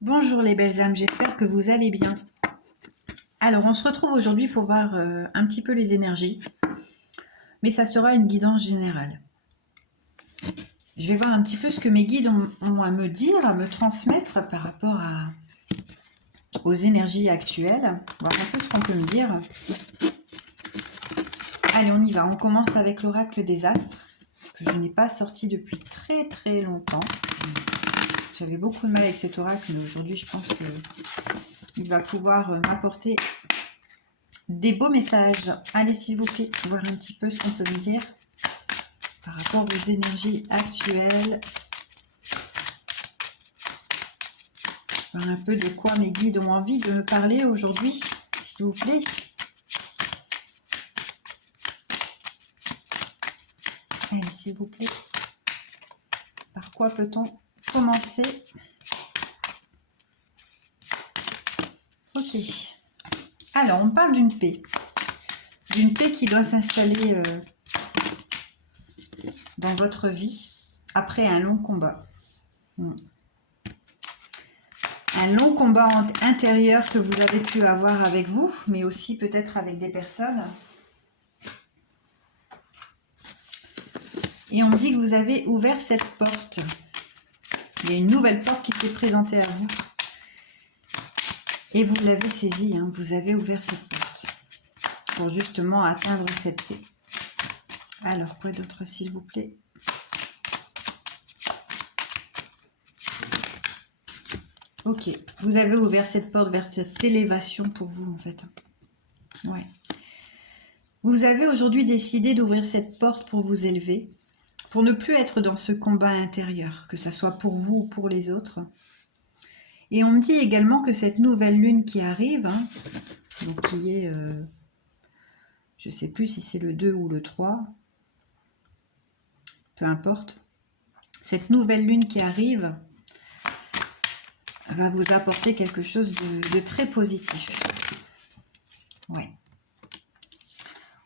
Bonjour les belles âmes, j'espère que vous allez bien. Alors on se retrouve aujourd'hui pour voir un petit peu les énergies, mais ça sera une guidance générale. Je vais voir un petit peu ce que mes guides ont à me dire, à me transmettre par rapport aux énergies actuelles, voir un peu ce qu'on peut me dire. Allez, on y va, on commence avec l'oracle des astres, que je n'ai pas sorti depuis très très longtemps. J'avais beaucoup de mal avec cet oracle, mais aujourd'hui je pense qu'il va pouvoir m'apporter des beaux messages. Allez, s'il vous plaît, voir un petit peu ce qu'on peut me dire par rapport aux énergies actuelles. Voir un peu de quoi mes guides ont envie de me parler aujourd'hui, s'il vous plaît. Allez, s'il vous plaît. Par quoi peut-on commencer? Ok. Alors, on parle d'une paix. D'une paix qui doit s'installer dans votre vie après un long combat. Un long combat intérieur que vous avez pu avoir avec vous, mais aussi peut-être avec des personnes. Et on me dit que vous avez ouvert cette porte. Il y a une nouvelle porte qui s'est présentée à vous. Et vous l'avez saisie, hein, vous avez ouvert cette porte. Pour justement atteindre cette paix. Alors, quoi d'autre, s'il vous plaît? Ok, vous avez ouvert cette porte vers cette élévation pour vous, en fait. Ouais. Vous avez aujourd'hui décidé d'ouvrir cette porte pour vous élever, pour ne plus être dans ce combat intérieur, que ça soit pour vous ou pour les autres. Et on me dit également que cette nouvelle lune qui arrive, hein, donc qui est, je ne sais plus si c'est le 2 ou le 3, peu importe, cette nouvelle lune qui arrive va vous apporter quelque chose de très positif. Ouais.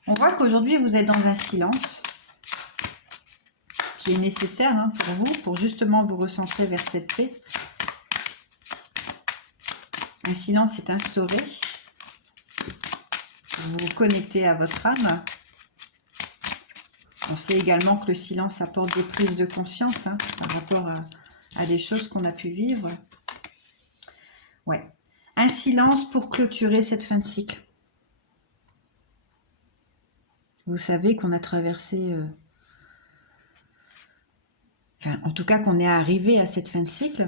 On voit qu'aujourd'hui vous êtes dans un silence qui est nécessaire hein, pour vous, pour justement vous recentrer vers cette paix. Un silence est instauré. Vous vous connectez à votre âme. On sait également que le silence apporte des prises de conscience hein, par rapport à des choses qu'on a pu vivre. Ouais. Un silence pour clôturer cette fin de cycle. Vous savez qu'on a traversé... Enfin, en tout cas, qu'on est arrivé à cette fin de cycle.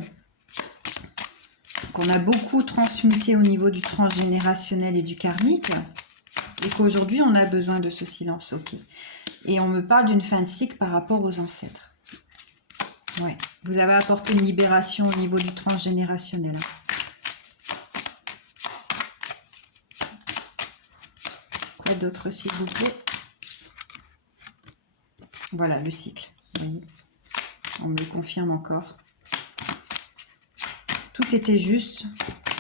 Qu'on a beaucoup transmuté au niveau du transgénérationnel et du karmique. Et qu'aujourd'hui, on a besoin de ce silence. Ok. Et on me parle d'une fin de cycle par rapport aux ancêtres. Ouais. Vous avez apporté une libération au niveau du transgénérationnel. Quoi d'autre, s'il vous plaît? Voilà, le cycle. Vous voyez, on me le confirme encore. Tout était juste.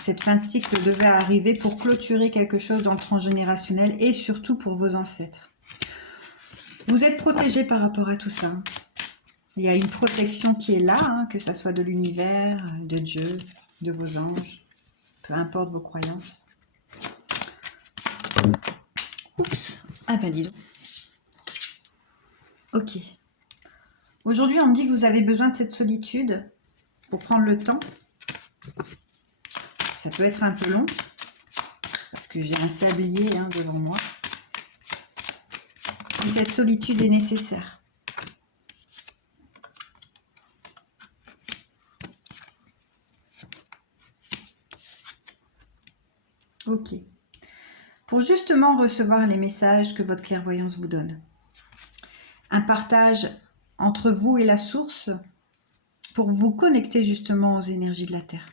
Cette fin de cycle devait arriver pour clôturer quelque chose dans le transgénérationnel et surtout pour vos ancêtres. Vous êtes protégés par rapport à tout ça. Il y a une protection qui est là, hein, que ça soit de l'univers, de Dieu, de vos anges, peu importe vos croyances. Oups, ah ben dis donc. Ok. Aujourd'hui, on me dit que vous avez besoin de cette solitude pour prendre le temps. Ça peut être un peu long, parce que j'ai un sablier hein, devant moi. Et cette solitude est nécessaire. Ok. Pour justement recevoir les messages que votre clairvoyance vous donne. Un partage entre vous et la source pour vous connecter justement aux énergies de la Terre.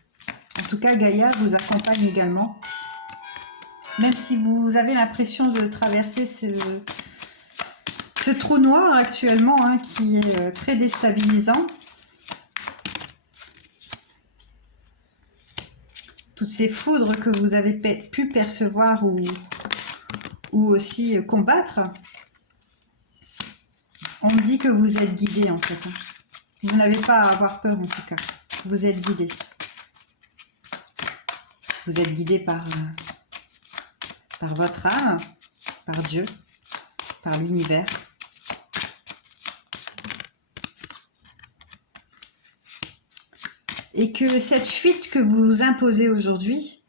En tout cas, Gaïa vous accompagne également. Même si vous avez l'impression de traverser ce trou noir actuellement hein, qui est très déstabilisant. Toutes ces foudres que vous avez pu percevoir ou aussi combattre, on me dit que vous êtes guidé en fait. Vous n'avez pas à avoir peur en tout cas. Vous êtes guidé. Vous êtes guidé par votre âme, par Dieu, par l'univers. Et que cette fuite que vous vous imposez aujourd'hui,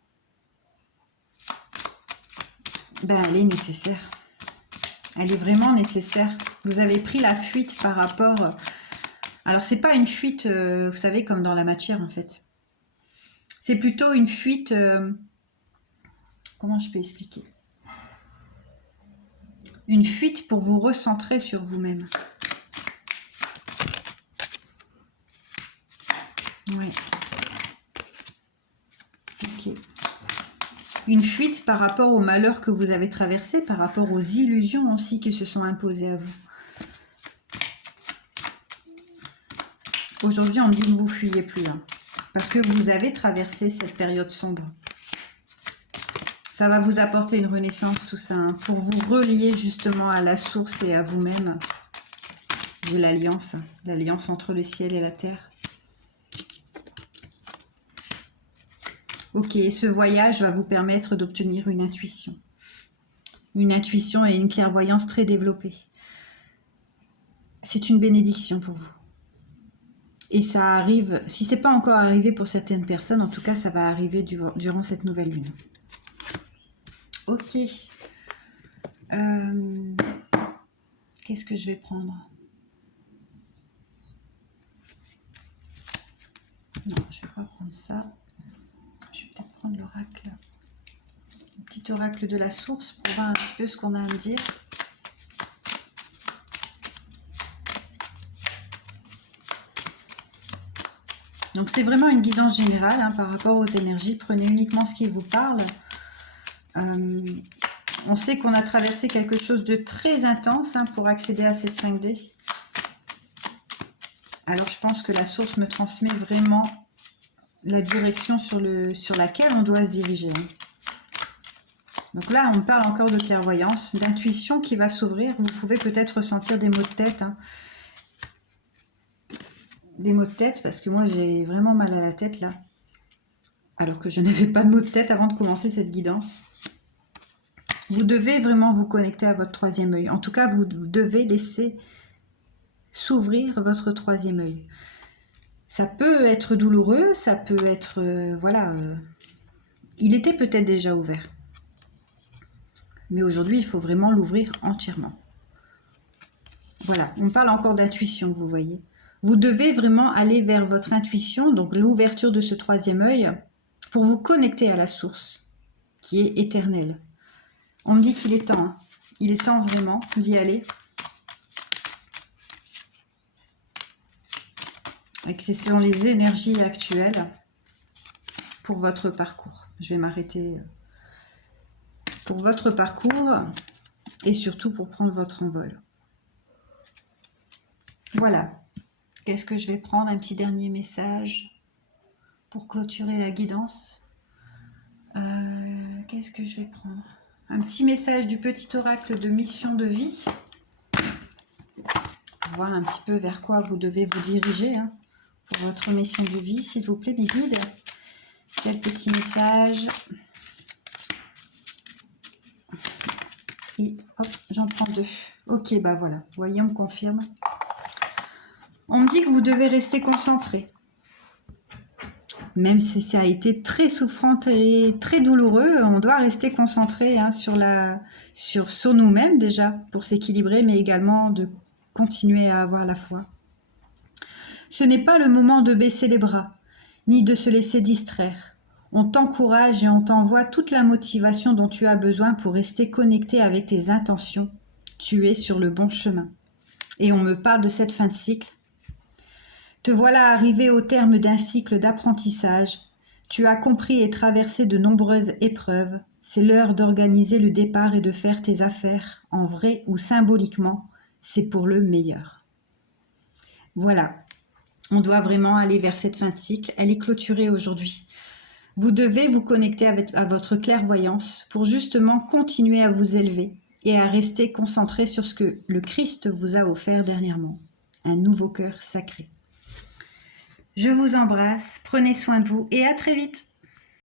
ben, elle est nécessaire. Elle est vraiment nécessaire. Vous avez pris la fuite par rapport... Alors, c'est pas une fuite, vous savez, comme dans la matière, en fait. C'est plutôt une fuite... comment je peux expliquer? Une fuite pour vous recentrer sur vous-même. Oui. Ok. Une fuite par rapport au malheur que vous avez traversé, par rapport aux illusions aussi qui se sont imposées à vous. Aujourd'hui, on me dit que vous fuyez plus, hein, parce que vous avez traversé cette période sombre. Ça va vous apporter une renaissance, tout ça, hein, pour vous relier justement à la source et à vous-même. J'ai l'alliance entre le ciel et la terre. Ok, ce voyage va vous permettre d'obtenir une intuition. Une intuition et une clairvoyance très développée. C'est une bénédiction pour vous. Et ça arrive, si ce n'est pas encore arrivé pour certaines personnes, en tout cas, ça va arriver durant cette nouvelle lune. Ok. Qu'est-ce que je vais prendre? Non, je ne vais pas prendre ça. Je vais peut-être prendre l'oracle. Le petit oracle de la source pour voir un petit peu ce qu'on a à me dire. Donc c'est vraiment une guidance générale hein, par rapport aux énergies. Prenez uniquement ce qui vous parle. On sait qu'on a traversé quelque chose de très intense hein, pour accéder à cette 5D. Alors je pense que la source me transmet vraiment la direction sur laquelle on doit se diriger. Donc là, on parle encore de clairvoyance, d'intuition qui va s'ouvrir. Vous pouvez peut-être ressentir des maux de tête. Hein. Des maux de tête, parce que moi, j'ai vraiment mal à la tête, là. Alors que je n'avais pas de maux de tête avant de commencer cette guidance. Vous devez vraiment vous connecter à votre troisième œil. En tout cas, vous devez laisser s'ouvrir votre troisième œil. Ça peut être douloureux, ça peut être... il était peut-être déjà ouvert. Mais aujourd'hui, il faut vraiment l'ouvrir entièrement. Voilà, on parle encore d'intuition, vous voyez. Vous devez vraiment aller vers votre intuition, donc l'ouverture de ce troisième œil, pour vous connecter à la source, qui est éternelle. On me dit qu'il est temps, hein. Il est temps vraiment d'y aller. Et que ce sont les énergies actuelles pour votre parcours. Je vais m'arrêter pour votre parcours et surtout pour prendre votre envol. Voilà. Qu'est-ce que je vais prendre? Un petit dernier message pour clôturer la guidance. Qu'est-ce que je vais prendre? Un petit message du petit oracle de mission de vie. Pour voir un petit peu vers quoi vous devez vous diriger. Hein. Pour votre mission de vie, s'il vous plaît, Bivide. Quel petit message. Et hop, j'en prends deux. Ok, bah voilà. Vous voyez, on me confirme. On me dit que vous devez rester concentré. Même si ça a été très souffrant et très douloureux, on doit rester concentré hein, sur nous-mêmes déjà, pour s'équilibrer, mais également de continuer à avoir la foi. Ce n'est pas le moment de baisser les bras, ni de se laisser distraire. On t'encourage et on t'envoie toute la motivation dont tu as besoin pour rester connecté avec tes intentions. Tu es sur le bon chemin. Et on me parle de cette fin de cycle. Te voilà arrivé au terme d'un cycle d'apprentissage. Tu as compris et traversé de nombreuses épreuves. C'est l'heure d'organiser le départ et de faire tes affaires, en vrai ou symboliquement. C'est pour le meilleur. Voilà. On doit vraiment aller vers cette fin de cycle. Elle est clôturée aujourd'hui. Vous devez vous connecter à votre clairvoyance pour justement continuer à vous élever et à rester concentré sur ce que le Christ vous a offert dernièrement. Un nouveau cœur sacré. Je vous embrasse, prenez soin de vous et à très vite.